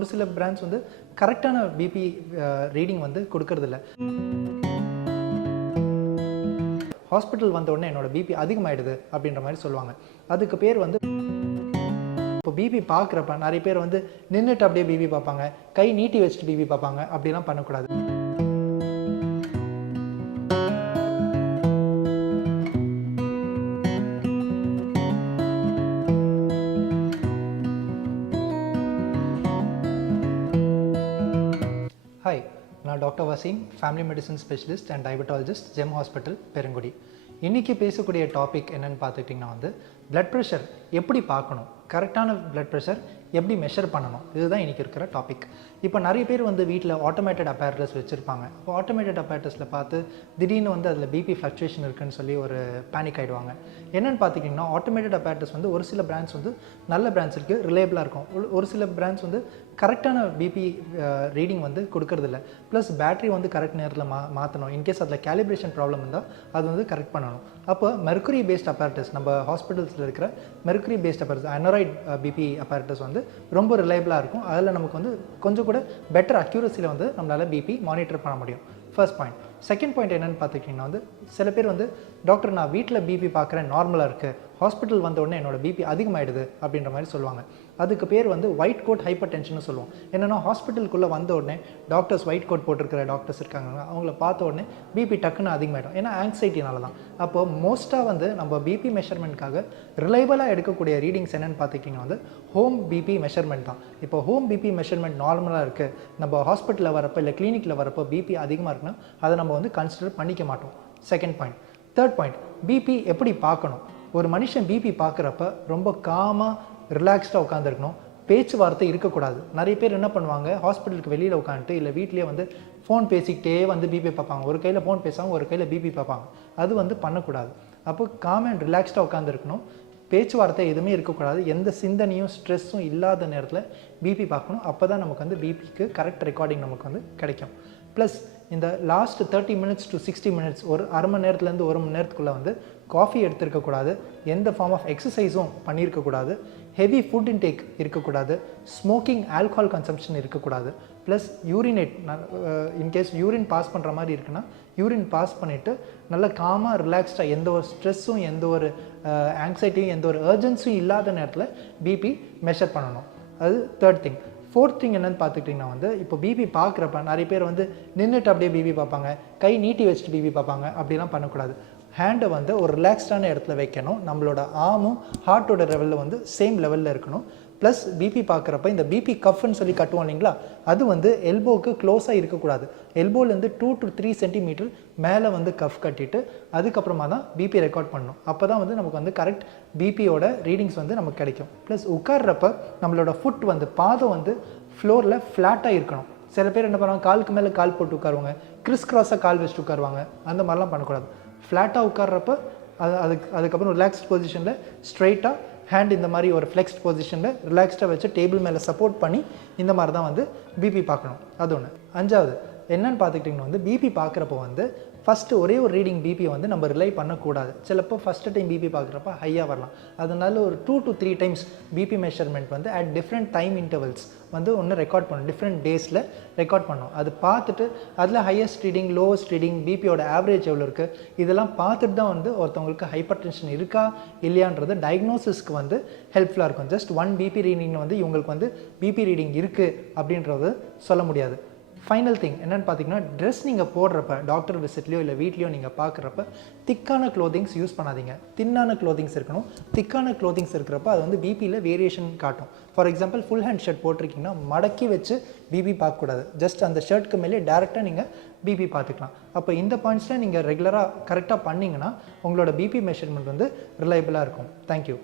ஒரு சில பிராண்ட்ஸ் வந்து கரெக்டான பிபி ரீடிங் வந்து கொடுக்கறதில்ல. ஹாஸ்பிட்டல் வந்த உடனே என்னோட பிபி அதிகமாகிடுது அப்படின்ற மாதிரி சொல்லுவாங்க. அதுக்கு பேர் வந்து இப்போ பிபி பார்க்குறப்ப நிறைய பேர் வந்து நின்றுட்டு அப்படியே பிபி பார்ப்பாங்க, கை நீட்டி வச்சுட்டு பிபி பார்ப்பாங்க. அப்படிலாம் பண்ணக்கூடாது. ஹாய், நான் doctor Waseem, family medicine specialist and diabetologist, Gem hospital, Perungudi. இன்றைக்கி பேசக்கூடிய டாபிக் என்னென்னு பார்த்துக்கிட்டிங்கன்னா வந்து பிளட் ப்ரெஷர் எப்படி பார்க்கணும், கரெக்டான பிளட் ப்ரெஷர் எப்படி மெஷர் பண்ணணும், இதுதான் இன்றைக்கி இருக்கிற டாபிக். இப்போ நிறைய பேர் வந்து வீட்டில் ஆட்டோமேட்டட் அப்பேரட்டஸ் வச்சுருப்பாங்க. இப்போ ஆட்டோமேட்டட் அப்பேரட்டஸில் பார்த்து திடீர்னு வந்து அதில் பிபி ஃப்ளக்சுவேஷன் இருக்குன்னு சொல்லி ஒரு பேனிக் ஆகிடுவாங்க. என்னென்னு பார்த்திங்கன்னா ஆட்டோமேட்டட் அப்பேரட்டஸ் வந்து ஒரு சில பிராண்ட்ஸ் வந்து நல்ல பிராண்ட்ஸ் இருக்குது, ரிலேபிளாக இருக்கும். ஒரு சில பிராண்ட்ஸ் வந்து கரெக்டான பிபி ரீடிங் வந்து கொடுக்கறதில்ல. ப்ளஸ் பேட்டரி வந்து கரெக்ட் நேரத்தில் மாற்றணும். இன்கேஸ் அதில் கேலிப்ரேஷன் ப்ராப்ளம் இருந்தால் அது வந்து கரெக்ட் பண்ணணும். அப்போ மெர்க்குரி பேஸ்ட் அப்பேரட்டஸ், நம்ம ஹாஸ்பிட்டல்ஸில் இருக்கிற mercury based apparatus, aneroid BP apparatus வந்து ரொம்ப ரிலையபிளாக இருக்கும். அதில் நமக்கு வந்து கொஞ்சம் கூட பெட்டர் அக்யூரஸியில் வந்து நம்மளால் பிபி மானிட்டர் பண்ண முடியும். First point. செகண்ட் பாயிண்ட் என்னென்னு பார்த்துக்கிட்டிங்கன்னா வந்து சில பேர் வந்து டாக்டர் நான் வீட்டில் பிபி பார்க்குறேன், நார்மலாக இருக்குது, ஹாஸ்பிட்டல் வந்த உடனே என்னோட பிபி அதிகமாகிடுது அப்படின்ற மாதிரி சொல்லுவாங்க. அதுக்கு பேர் வந்து ஒயிட் கோட் ஹைப்பர் டென்ஷன் சொல்லுவோம். என்னென்னா ஹாஸ்பிட்டலுக்குள்ளே வந்த உடனே டாக்டர்ஸ் ஒயிட் கோட் போட்டிருக்கிற டாக்டர்ஸ் இருக்காங்க, அவங்கள பார்த்த உடனே பிபி டக்குன்னு அதிகமாகிடும். ஏன்னா ஆங்ஸைட்டினால தான். அப்போது மோஸ்ட்டாக வந்து நம்ம பிபி மெஷர்மெண்ட்காக ரிலையபிளாக எடுக்கக்கூடிய ரீடிங்ஸ் என்னென்னு பார்த்துக்கிட்டிங்கன்னா வந்து ஹோம் பிபி மெஷர்மெண்ட் தான். இப்போ ஹோம் பிபி மெஷர்மெண்ட் நார்மலாக இருக்குது, நம்ம ஹாஸ்பிட்டலில் வரப்போ இல்லை கிளினிக்கில் வரப்போ பிபி அதிகமாக இருக்குன்னா அதை நம்ம வந்து கன்சிடர் பண்ணிக்க மாட்டோம். Second point. Third point, BP எப்படி பார்க்கணும். ஒரு மனுஷன் பிபி பார்க்குறப்ப ரொம்ப காமாக ரிலாக்ஸ்டாக உட்காந்துருக்கணும், பேச்சுவார்த்தை இருக்கக்கூடாது. நிறைய பேர் என்ன பண்ணுவாங்க, ஹாஸ்பிட்டலுக்கு வெளியில் உட்காந்துட்டு இல்லை வீட்லேயே வந்து ஃபோன் பேசிக்கிட்டே வந்து பிபி பார்ப்பாங்க. ஒரு கையில் ஃபோன் பேசாமல் ஒரு கையில் பிபி பார்ப்பாங்க. அது வந்து பண்ணக்கூடாது. அப்போ காம் அண்ட் ரிலாக்ஸ்டாக உட்காந்துருக்கணும், பேச்சுவார்த்தை எதுவுமே இருக்கக்கூடாது, எந்த சிந்தனையும் ஸ்ட்ரெஸ்ஸும் இல்லாத நேரத்தில் பிபி பார்க்கணும். அப்போ தான் நமக்கு வந்து பிபிக்கு கரெக்ட் ரெக்கார்டிங் நமக்கு வந்து கிடைக்கும். ப்ளஸ் இந்த லாஸ்ட் 30 minutes to 60 minutes, ஒரு அரை மணி நேரத்துலேருந்து ஒரு மணி நேரத்துக்குள்ளே வந்து காஃபி எடுத்துருக்கக்கூடாது, எந்த ஃபார்ம் ஆஃப் எக்ஸசைஸும் பண்ணியிருக்கக்கூடாது, ஹெவி ஃபுட் இன்டேக் இருக்கக்கூடாது, ஸ்மோக்கிங், ஆல்கஹால் கன்சம்ஷன் இருக்கக்கூடாது. Plus urinate, in case urine pass பண்ணுற மாதிரி இருக்குன்னா யூரின் பாஸ் பண்ணிவிட்டு நல்லா காமாக ரிலாக்ஸ்டாக, எந்த ஒரு ஸ்ட்ரெஸ்ஸும் எந்த ஒரு ஆங்ஸைட்டியும் எந்த ஒரு அர்ஜென்சியும் இல்லாத நேரத்தில் பிபி மெஷர் பண்ணணும். அது தேர்ட் திங். ஃபோர்த் திங் என்னென்னு பார்த்துக்கிட்டிங்கன்னா வந்து இப்போ பிபி பார்க்குறப்ப நிறைய பேர் வந்து நின்றுட்டு அப்படியே பிபி பார்ப்பாங்க, கை நீட்டி வச்சுட்டு பிபி பார்ப்பாங்க. அப்படிலாம் பண்ணக்கூடாது. ஹேண்டை வந்து ஒரு ரிலாக்ஸ்டான இடத்துல வைக்கணும். நம்மளோட ஆர்மும் ஹார்ட்டோட லெவலில் வந்து சேம் லெவலில் இருக்கணும். ப்ளஸ் பிபி பார்க்குறப்ப இந்த பிபி கஃப்னு சொல்லி கட்டுவோம் இல்லைங்களா, அது வந்து எல்போவுக்கு க்ளோஸாக இருக்கக்கூடாது. எல்போலேருந்து 2 to 3 centimeter மேலே வந்து கஃப் கட்டிட்டு அதுக்கப்புறமா தான் பிபி ரெக்கார்ட் பண்ணணும். அப்போ தான் வந்து நமக்கு வந்து கரெக்ட் பிபியோட ரீடிங்ஸ் வந்து நமக்கு கிடைக்கும். ப்ளஸ் உட்கார்றப்ப நம்மளோட ஃபுட் வந்து பாதம் வந்து ஃப்ளோரில் ஃப்ளாட்டாக இருக்கணும். சில பேர் என்ன பண்ணுவாங்க, காலுக்கு மேலே கால் போட்டு உட்காருவாங்க, கிறிஸ் கிராஸாக கால் வச்சுட்டு உட்காருவாங்க. அந்த மாதிரிலாம் பண்ணக்கூடாது. ஃப்ளாட்டாக உட்கார்றப்ப அதுக்கப்புறம் ரிலாக்ஸ்ட் பொசிஷனில் ஸ்ட்ரைட்டாக ஹேண்ட் இந்த மாதிரி ஒரு ஃப்ளெக்ஸ்ட் பொசிஷனில் ரிலாக்ஸ்டாக வச்சு டேபிள் மேலே சப்போர்ட் பண்ணி இந்த மாதிரி தான் வந்து பிபி பார்க்கணும். அது ஒன்று. அஞ்சாவது என்னென்னு பார்த்துக்கிட்டிங்கன்னா வந்து பிபி பார்க்குறப்போ வந்து ஃபஸ்ட்டு ஒரே ஒரு ரீடிங் பிபியை வந்து நம்ம ரிலை பண்ணக்கூடாது. சிலப்போ ஃபஸ்ட்டு டைம் பிபி பார்க்குறப்ப ஹையாக வரலாம். அதனால ஒரு 2 to 3 times பிபி மெஷர்மெண்ட் வந்து அட் டிஃப்ரெண்ட் டைம் இன்டர்வல்ஸ் வந்து ஒன்று ரெக்கார்ட் பண்ணணும், டிஃப்ரெண்ட் டேஸில் ரெக்கார்ட் பண்ணணும். அது பார்த்துட்டு அதில் ஹையஸ்ட் ரீடிங், லோவஸ்ட் ரீடிங், பிபியோட ஆவரேஜ் எவ்வளோ இருக்குது, இதெல்லாம் பார்த்துட்டு தான் வந்து ஒருத்தவங்களுக்கு ஹைப்பர் டென்ஷன் இருக்கா இல்லையான்றது டயக்னோசிஸ்க்கு வந்து ஹெல்ப்ஃபுல்லாக இருக்கும். ஜஸ்ட் 1 பிபி ரீடிங்கில் வந்து இவங்களுக்கு வந்து பிபி ரீடிங் இருக்குது அப்படின்றது சொல்ல முடியாது. ஃபைனல் திங் என்னென்னு பார்த்தீங்கன்னா, ட்ரெஸ் நீங்கள் போடுறப்ப டாக்டர் விசிட்லையோ இல்லை வீட்லையோ நீங்கள் பார்க்குறப்ப திக்கான க்ளோதிங்ஸ் யூஸ் பண்ணாதீங்க. தின்னான க்ளோதிங்ஸ் இருக்கணும். திக்கான க்ளோதிங்ஸ் இருக்கிறப்ப அது வந்து பிபியில் வேரியேஷன் காட்டும். For example full hand shirt போட்டிருக்கீங்கன்னா மடக்கி வச்சு பிபி பார்க்கக்கூடாது. ஜஸ்ட் அந்த ஷர்ட்க்கு மேலே டேரெக்டாக நீங்கள் பிபி பார்த்துக்கலாம். அப்போ இந்த பாயிண்ட்ஸில் நீங்கள் ரெகுலராக கரெக்டாக பண்ணிங்கன்னா உங்களோட பிபி மெஷர்மெண்ட் வந்து ரிலையபிளாக இருக்கும். தேங்க்யூ.